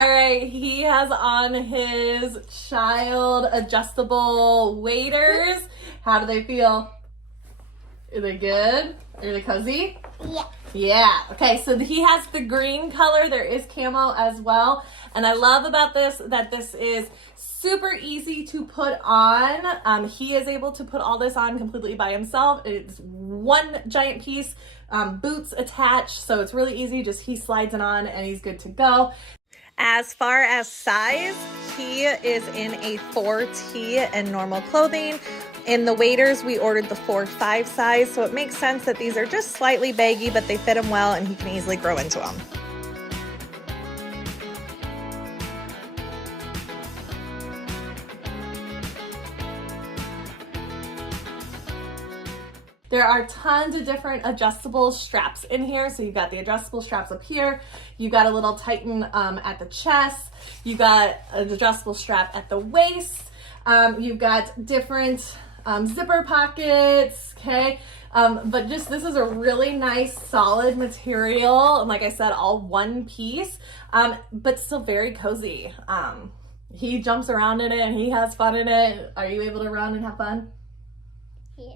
All right, he has on his child adjustable waders. How do they feel? Are they good? Are they cozy? Yeah. Yeah. Okay, so he has the green color. There is camo as well. And I love about this that this is super easy to put on. He is able to put all this on completely by himself. It's one giant piece, boots attached, so it's really easy. Just he slides it on and he's good to go. As far as size, he is in a 4T in normal clothing. In the waders, we ordered the 4-5 size, so it makes sense that these are just slightly baggy, but they fit him well and he can easily grow into them. There are tons of different adjustable straps in here. So you've got the adjustable straps up here. You've got a little tighten at the chest. You've got an adjustable strap at the waist. You've got different zipper pockets, okay? But just this is a really nice solid material. And like I said, all one piece, but still very cozy. He jumps around in it and he has fun in it. Are you able to run and have fun? Yeah.